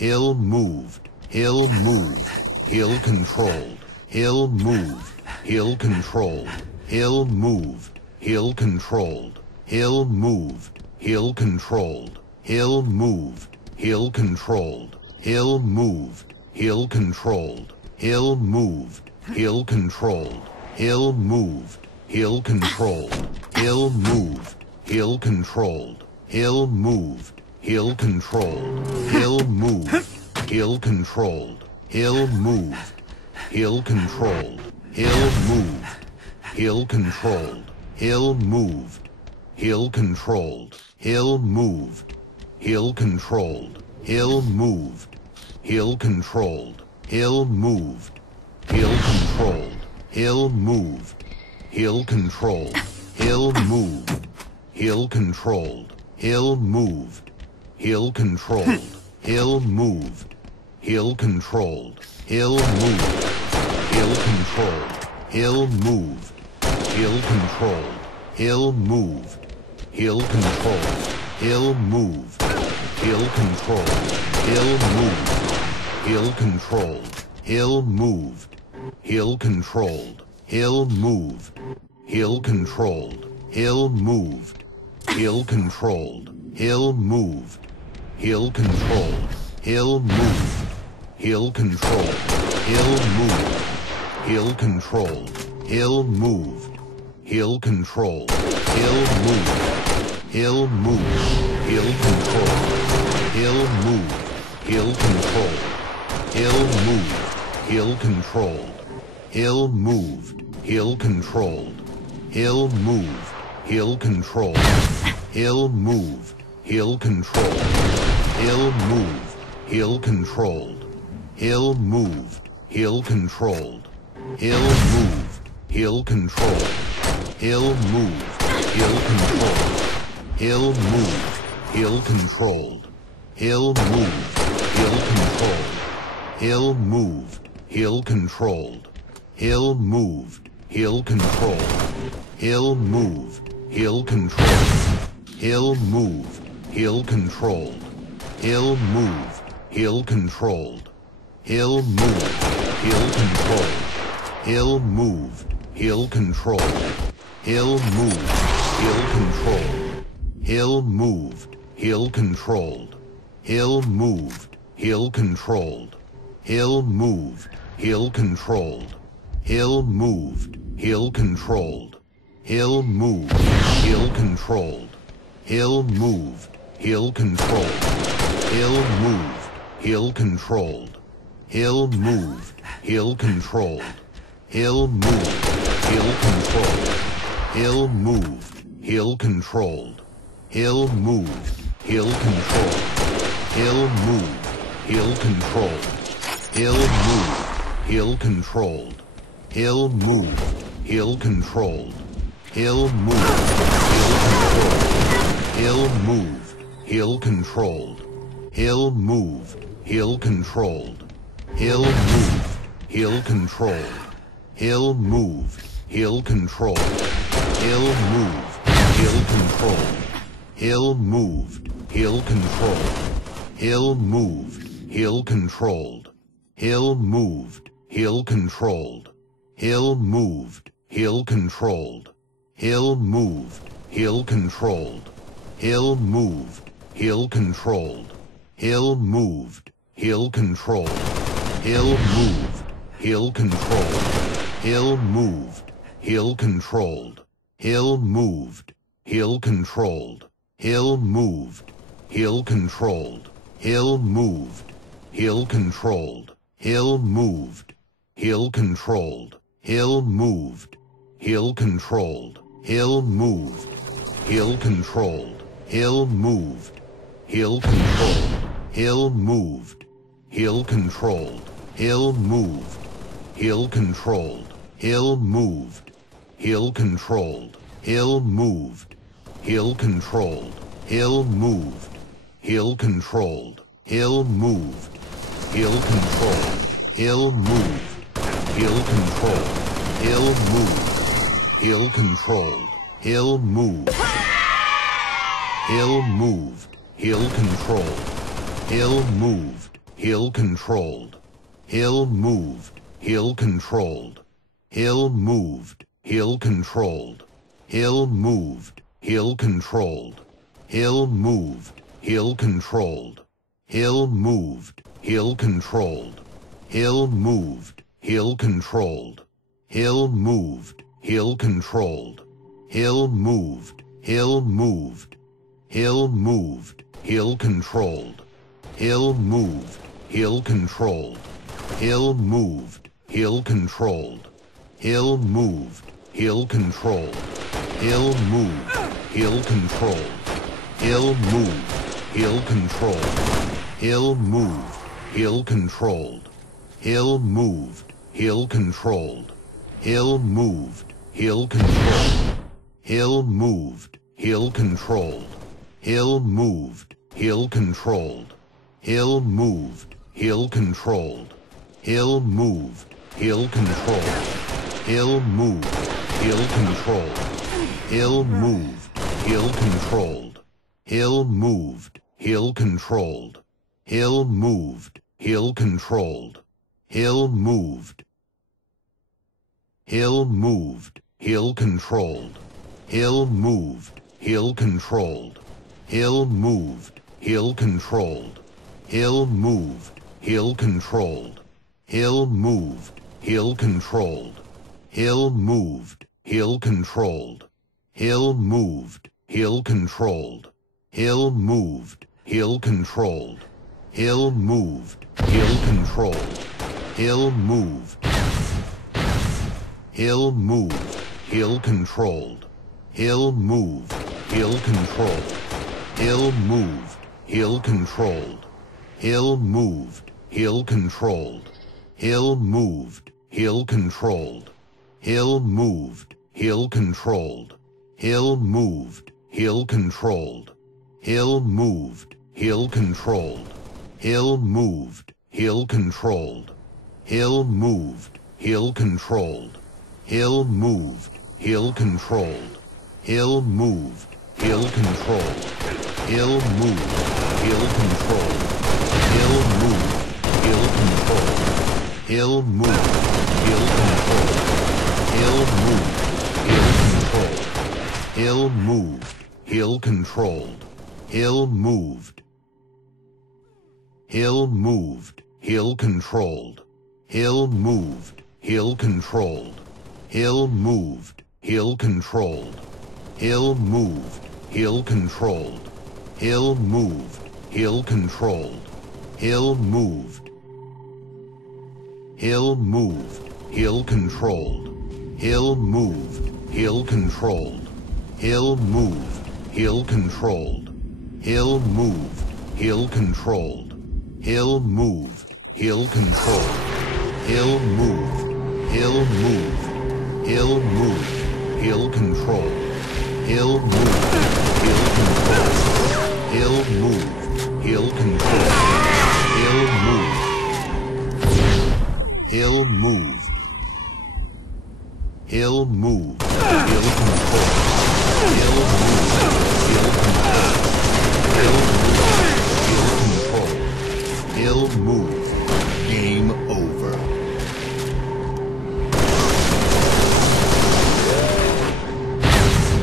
Hill moved. Hill moved. Hill controlled. Hill moved. Hill controlled. Hill moved. Hill controlled. Hill moved. Hill controlled. Hill moved. Hill controlled. Hill moved. Hill controlled. Hill moved. Hill controlled. Hill moved. Hill controlled. Hill moved. Hill controlled. Hill moved. Hill controlled. Hill moved. Hill controlled. Hill moved. Hill controlled. Hill moved. Hill controlled. Hill moved. Hill controlled. Hill moved. Hill controlled. Hill moved. Hill controlled. Hill moved. Hill controlled. Hill moved. Hill controlled. Hill moved. Hill controlled. Hill moved. Hill controlled. Hill moved. Hill controlled. Hill moved. Hill controlled. Hill moved. Hill controlled. Hill moved. Hill controlled. Hill moved. Hill controlled. Hill moved. Hill controlled. Hill moved. Hill controlled. Hill moved. Hill controlled. Hill moved. Hill controlled. Hill moved. Hill controlled. Hill moved. Hill controlled. Hill moved. Hill controlled. Hill moved. Hill controlled. Hill moved. Hill moved. Hill controlled. Hill moved. Hill controlled. Hill moved. Hill controlled. Hill moved. Hill controlled. Hill moved. Hill controlled. Hill moved. Hill controlled. Hill moved. Hill controlled. Hill moved. Hill controlled. Hill moved. Hill controlled. Hill moved. Hill controlled. Hill moved. Hill controlled. Hill moved. Hill controlled. Hill moved. Hill controlled. Hill moved. Hill controlled. Hill moved. Hill controlled. Hill moved. Hill controlled. Hill moved. Hill controlled. Hill moved. Hill controlled. Hill moved. Hill controlled. Hill moved. Hill controlled. Hill moved. Hill controlled. Hill moved. Hill controlled. Hill moved. Hill controlled. Hill moved. Hill controlled. Hill moved. Hill controlled. Hill moved. Hill controlled. Hill moved. Hill controlled. Hill moved. Hill controlled. Hill moved. Hill controlled. Hill moved. Hill controlled. Hill moved. Hill controlled. Hill moved. Hill controlled. Hill moved. Hill controlled. Hill moved. Hill controlled. Hill moved. Hill moved. Hill controlled. Hill moved. Hill controlled. Hill moved. Hill controlled. Hill moved. Hill controlled. Hill moved. Hill controlled. Hill moved. Hill controlled. Hill moved. Hill controlled. Hill moved. Hill controlled. Hill moved. Hill controlled. Hill moved. Hill controlled. Hill moved. Hill controlled. Hill moved. Hill controlled. Hill moved. Hill controlled. Hill moved. Hill controlled. Hill moved. Hill controlled. Hill moved. Hill controlled. Hill moved. Hill controlled. Hill moved. Hill controlled. Hill moved. Hill controlled. Hill moved. Hill controlled. Hill moved. Hill controlled. Hill moved. Hill controlled. Hill moved. Hill controlled. Hill moved. Hill controlled. Hill moved. Hill controlled. Hill moved. Hill controlled. Hill moved. Hill controlled. Hill moved. Hill controlled. Hill moved. Hill controlled. Hill moved. Hill moved. Hill controlled. Hill moved. Hill controlled. Hill moved. Hill controlled. Hill moved. Hill controlled. Hill moved. Hill controlled. Hill moved. Hill controlled. Hill moved. Hill controlled. Hill moved. Hill controlled. Hill moved. Hill controlled. Hill moved. Hill moved. Hill moved. Hill controlled. Hill moved. Hill controlled. Hill moved. Hill controlled. Hill moved. Hill controlled. Hill moved. Hill controlled. Hill moved. Hill controlled. Hill moved. Hill controlled. Hill moved. Hill controlled. Hill moved. Hill controlled. Hill moved. Hill controlled. Hill moved. Hill controlled. Hill moved. Hill controlled. Hill moved. Hill controlled. Hill moved. Hill controlled. Hill moved. Hill controlled. Hill moved. Hill controlled. Hill moved. Hill controlled. Hill moved. Hill moved. Hill controlled. Hill moved. Hill controlled. Hill moved. Hill controlled. Hill moved. Hill controlled. Hill moved. Hill controlled. Hill moved. Hill controlled. Hill moved. Hill controlled. Hill moved. Hill controlled. Hill moved. Hill controlled. Hill moved. Hill moved. Hill controlled. Hill moved. Hill controlled. Hill moved. Hill controlled. Hill moved. Hill controlled. Hill moved. Hill controlled. Hill moved. Hill controlled. Hill moved. Hill controlled. Hill moved. Hill controlled. Hill moved. Hill controlled. Hill moved. Hill controlled. Hill moved. Hill controlled. Hill moved. Hill controlled. Hill moved. Hill controlled. Hill moved. Hill controlled. Hill moved. Hill controlled. Hill moved. Hill controlled. Hill moved. Hill controlled. Hill moved. Hill moved. Hill controlled. Hill moved. Hill controlled. Hill moved. Hill controlled. Hill moved. Hill controlled. Hill moved. Hill controlled. Hill moved. Hill moved. Hill controlled. Hill moved. Hill controlled. Hill moved. Hill controlled. Hill moved. Hill controlled. Hill moved. Hill controlled. Hill moved. Hill moved. Hill moved. Hill controlled. Hill moved. Hill controlled. Hill moved. Hill controlled. Hill moved. Hill moved. Hill moved. Hill controlled. Hill moved. Hill controlled. Hill moved. Hill controlled. Hill moved.